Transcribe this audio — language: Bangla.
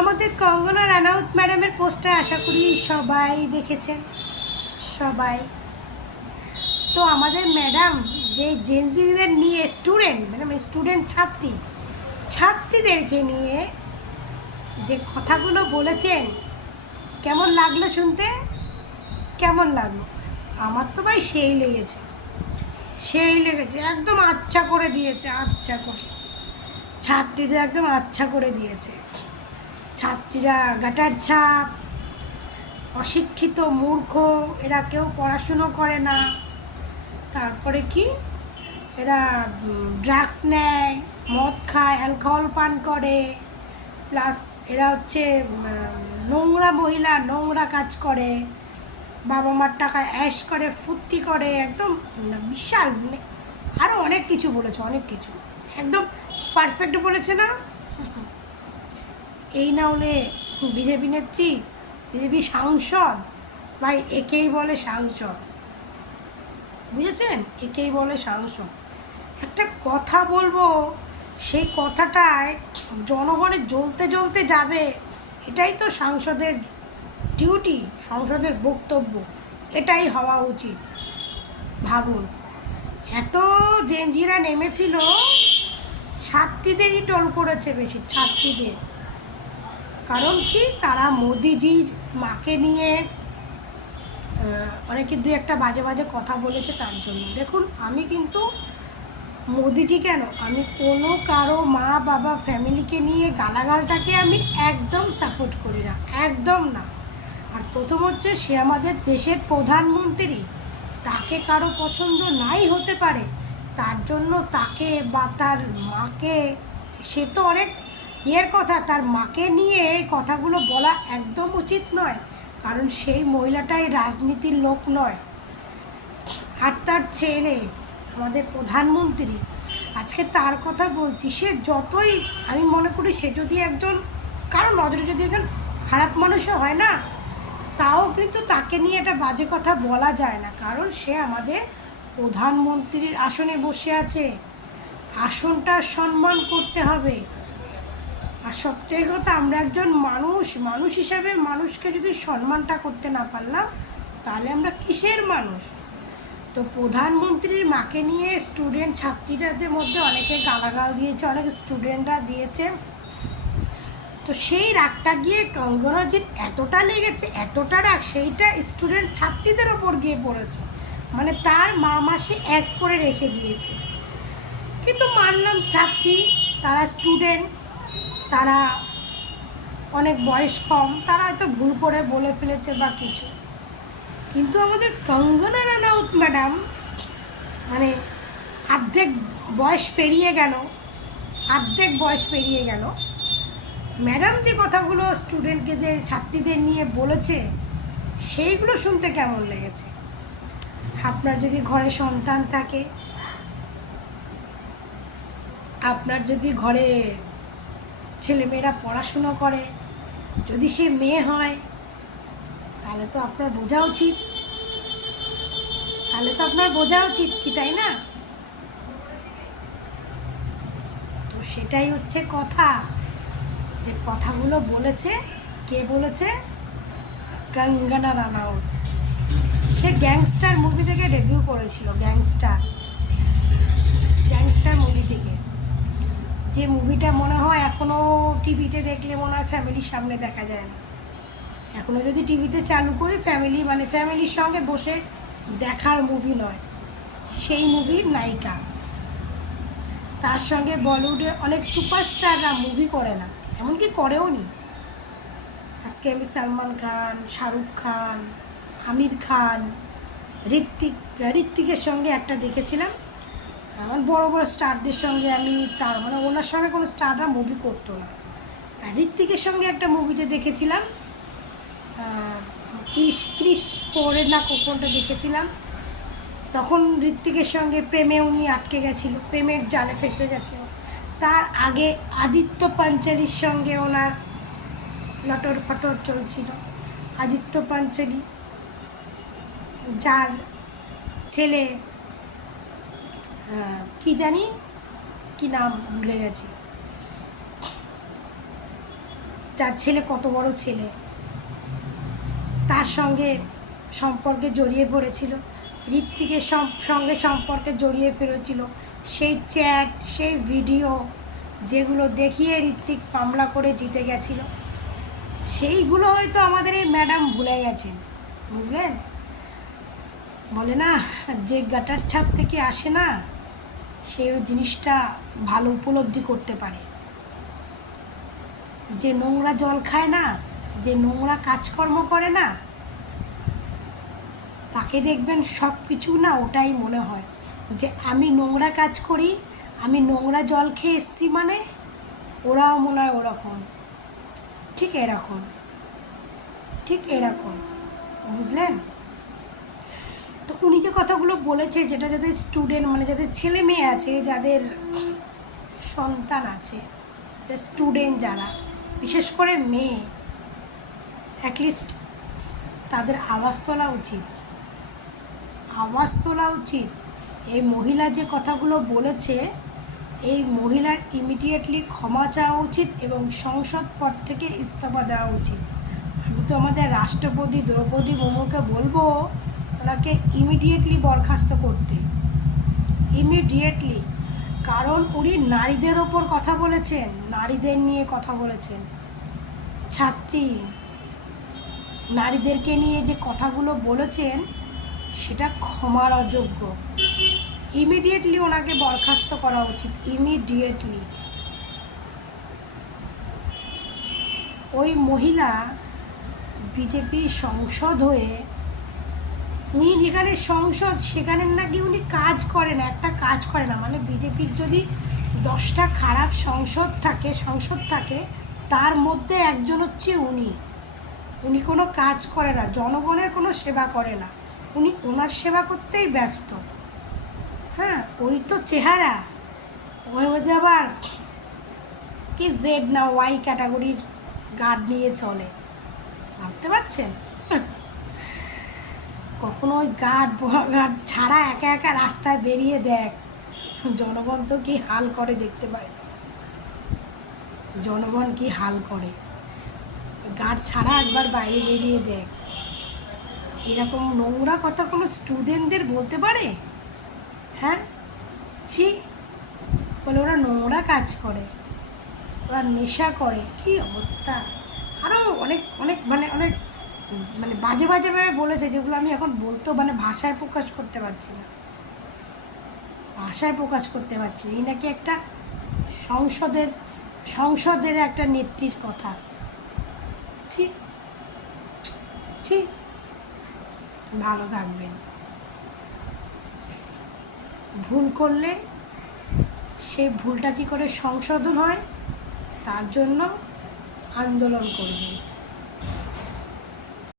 আমাদের কঙ্গনা রানাউত ম্যাডামের পোস্টটা আশা করি সবাই দেখেছেন। সবাই তো আমাদের ম্যাডাম যে জেনজিদের নিয়ে স্টুডেন্ট ম্যাডাম স্টুডেন্ট ছাত্রীদেরকে নিয়ে যে কথাগুলো বলেছেন, কেমন লাগলো শুনতে? কেমন লাগলো? আমার তো ভাই সেই লেগেছে একদম আচ্ছা করে দিয়েছে, আচ্ছা করে ছাত্রীদের একদম আচ্ছা করে দিয়েছে। ছাত্রীরা গাটার ছাপ, অশিক্ষিত, মূর্খ, এরা কেউ পড়াশুনো করে না। তারপরে কি, এরা ড্রাগস নেয়, মদ খায়, অ্যালকোহল পান করে, প্লাস এরা হচ্ছে নোংরা মহিলা, নোংরা কাজ করে, বাবা মার টাকা অ্যাশ করে, ফুর্তি করে, একদম বিশাল, মানে আরও অনেক কিছু বলেছে, অনেক কিছু একদম পারফেক্ট বলেছে না? এই না হলে বিজেপি নেত্রী, বিজেপি সাংসদ, ভাই একেই বলে সাংসদ, বুঝেছেন? একেই বলে সাংসদ। একটা কথা বলবো, সেই কথাটায় জনগণের জ্বলতে জ্বলতে যাবে, এটাই তো সাংসদের ডিউটি, সংসদের বক্তব্য, এটাই হওয়া উচিত। ভাবুন, এত জেনজিরা নেমেছিল, ছাত্রীদেরই টোল করেছে বেশি, ছাত্রীদের। কারণ কি, তারা মোদিজির মাকে নিয়ে অনেকে দুই একটা বাজে বাজে কথা বলেছে, তার জন্য। দেখুন, আমি কিন্তু মোদিজি কেন, আমি কোনো কারো মা বাবা ফ্যামিলিকে নিয়ে গালাগালটাকে আমি একদম সাপোর্ট করি না, একদম না। আর প্রথম হচ্ছে, সে আমাদের দেশের প্রধানমন্ত্রী, তাকে কারো পছন্দ নাই হতে পারে, তার জন্য তাকে বা তার মাকে, সে তো অনেক ইয়ের কথা, তার মাকে নিয়ে এই কথাগুলো বলা একদম উচিত নয়। কারণ সেই মহিলাটাই রাজনীতির লোক নয়। আর তার ছেলে আমাদের প্রধানমন্ত্রী, আজকে তার কথা বলছি, সে যতই, আমি মনে করি সে যদি একজন, কারণ নজরে যদি একজন খারাপ মানুষও হয় না, তাও কিন্তু তাকে নিয়ে একটা বাজে কথা বলা যায় না। কারণ সে আমাদের প্রধানমন্ত্রীর আসনে বসে আছে, আসনটার সম্মান করতে হবে। আর সবথেকে কথা, আমরা একজন মানুষ হিসাবে মানুষকে যদি সম্মানটা করতে না পারলাম, তাহলে আমরা কিসের মানুষ? তো প্রধানমন্ত্রীর মাকে নিয়ে স্টুডেন্ট ছাত্রীদের মধ্যে অনেকে গালাগাল দিয়েছে, অনেক স্টুডেন্টরা দিয়েছে। তো সেই রাগটা গিয়ে কঙ্গনাজির এতটা লেগেছে, এতটা রাগ, সেইটা স্টুডেন্ট ছাত্রীদের ওপর গিয়ে পড়েছে, মানে তার মা মাসে এক করে রেখে দিয়েছে। কিন্তু মানলাম, ছাত্রী, তারা স্টুডেন্ট, তারা অনেক বয়স কম, তারা হয়তো ভুল করে বলে ফেলেছে বা কিছু। কিন্তু আমাদের কঙ্গনা রানাউত ম্যাডাম, মানে অর্ধেক বয়স পেরিয়ে গেল, ম্যাডাম যে কথাগুলো স্টুডেন্টদের, ছাত্রীদের নিয়ে বলেছে, সেইগুলো শুনতে কেমন লেগেছে? আপনার যদি ঘরে সন্তান থাকে, আপনার যদি ঘরে ছেলেমেয়েরা পড়াশুনো করে, যদি সে মেয়ে হয়, তাহলে তো আপনার বোঝা উচিত, কি তাই না? তো সেটাই হচ্ছে কথা, যে কথাগুলো বলেছে, কে বলেছে? কঙ্গনা রানাউত। সে গ্যাংস্টার মুভি থেকে ডেবিউ করেছিল, গ্যাংস্টার মুভি থেকে, যে মুভিটা মনে হয় এখনও টিভিতে দেখলে মনে হয় ফ্যামিলির সামনে দেখা যায় না। এখনও যদি টিভিতে চালু করি, ফ্যামিলির সঙ্গে বসে দেখার মুভি নয়, সেই মুভির নায়িকা। তার সঙ্গে বলিউডের অনেক সুপারস্টাররা মুভি করে না, এমনকি করেও নি। আজকে আমি সালমান খান, শাহরুখ খান, আমির খান, ঋত্বিকের সঙ্গে একটা দেখেছিলাম। আমার বড় বড় স্টারদের সঙ্গে আমি, তার মানে ওনার সঙ্গে কোনো স্টাররা মুভি করতো না। আর ঋত্বিকের সঙ্গে একটা মুভিতে দেখেছিলাম, ক্রিস 4-এর না কোনটা দেখেছিলাম। তখন ঋত্বিকের সঙ্গে প্রেমে উনি আটকে গেছিল, প্রেমের জালে ফেসে গেছে। তার আগে আদিত্য পাঞ্চালির সঙ্গে ওনার লটর ফটর চলছিল। আদিত্য পাঞ্চালি, যার ছেলে কি জানি, কি নাম ভুলে গেছি, যার ছেলে কত বড় ছেলে, তার সঙ্গে সম্পর্কে জড়িয়ে পড়েছিল, ঋত্বিকের সঙ্গে সম্পর্কে জড়িয়ে ফেলেছিল। সেই চ্যাট, সেই ভিডিও যেগুলো দেখিয়ে ঋত্বিক মামলা করে জিতে গেছিল, সেইগুলো হয়তো আমাদের এই ম্যাডাম ভুলে গেছেন, বুঝলেন? বলে না, যে গাটার ছাপ থেকে আসে না, সে ওই জিনিসটা ভালো উপলব্ধি করতে পারে। যে নোংরা জল খায় না, যে নোংরা কাজকর্ম করে না, তাকে দেখবেন সব কিছু না ওটাই মনে হয় যে আমি নোংরা কাজ করি, আমি নোংরা জল খেয়ে এসছি, মানে ওরাও মনে হয় ওরকম, ঠিক এরকম, ঠিক এরকম, বুঝলেন? তো উনি যে কথাগুলো বলেছে, যেটা যাদের স্টুডেন্ট, মানে যাদের ছেলে মেয়ে আছে, যাদের সন্তান আছে, যে স্টুডেন্ট যারা, বিশেষ করে মেয়ে, অ্যাটলিস্ট তাদের আওয়াজ তোলা উচিত, আওয়াজ তোলা উচিত। এই মহিলা যে কথাগুলো বলেছে, এই মহিলার ইমিডিয়েটলি ক্ষমা চাওয়া উচিত এবং সংসদ পদ থেকে ইস্তফা দেওয়া উচিত। আমি তো আমাদের রাষ্ট্রপতি দ্রৌপদী মুর্মুকে বলবো ওনাকে ইমিডিয়েটলি বরখাস্ত করতে, ইমিডিয়েটলি। কারণ উনি নারীদের ওপর কথা বলেছেন, নারীদের নিয়ে কথা বলেছেন, ছাত্রী নারীদেরকে নিয়ে যে কথাগুলো বলেছেন সেটা ক্ষমার অযোগ্য। ইমিডিয়েটলি ওনাকে বরখাস্ত করা উচিত, ইমিডিয়েটলি। ওই মহিলা বিজেপি সংসদ হয়ে, উনি যেখানে সংসদ সেখানে নাকি উনি কাজ করে না, একটা কাজ করে না। মানে বিজেপির যদি 10টা খারাপ সাংসদ থাকে তার মধ্যে একজন হচ্ছে উনি। উনি কোনো কাজ করে না, জনগণের কোনো সেবা করে না, উনি ওনার সেবা করতেই ব্যস্ত। হ্যাঁ, ওই তো চেহারা, ওই মধ্যে আবার কি জেড না ওয়াই ক্যাটাগরির গার্ড নিয়ে চলে, ভাবতে পারছেন? কখনো ওই গার্ড ছাড়া একা একা রাস্তায় বেরিয়ে দেখ, জনগণ তো কি হাল করে দেখতে পারে, জনগণ কি হাল করে, গার্ড ছাড়া একবার বাইরে বেরিয়ে দেখ। এরকম নোংরা কথা কোনো স্টুডেন্টদের বলতে পারে? হ্যাঁ, ছি। বলে ওরা নোংরা কাজ করে, ওরা নেশা করে, কি অবস্থা। আরও অনেক অনেক মানে অনেক মানে বাজে বাজেভাবে বলেছে, যেগুলো আমি এখন বলতেও মানে ভাষায় প্রকাশ করতে পারছি না, ভাষায় প্রকাশ করতে পারছি না। এই নাকি একটা সংসদের একটা নেত্রীর কথা, ছি ছি। ভালো থাকবেন। ভুল করলে সেই ভুলটা কী করে সংশোধন হয়, তার জন্য আন্দোলন করবেন।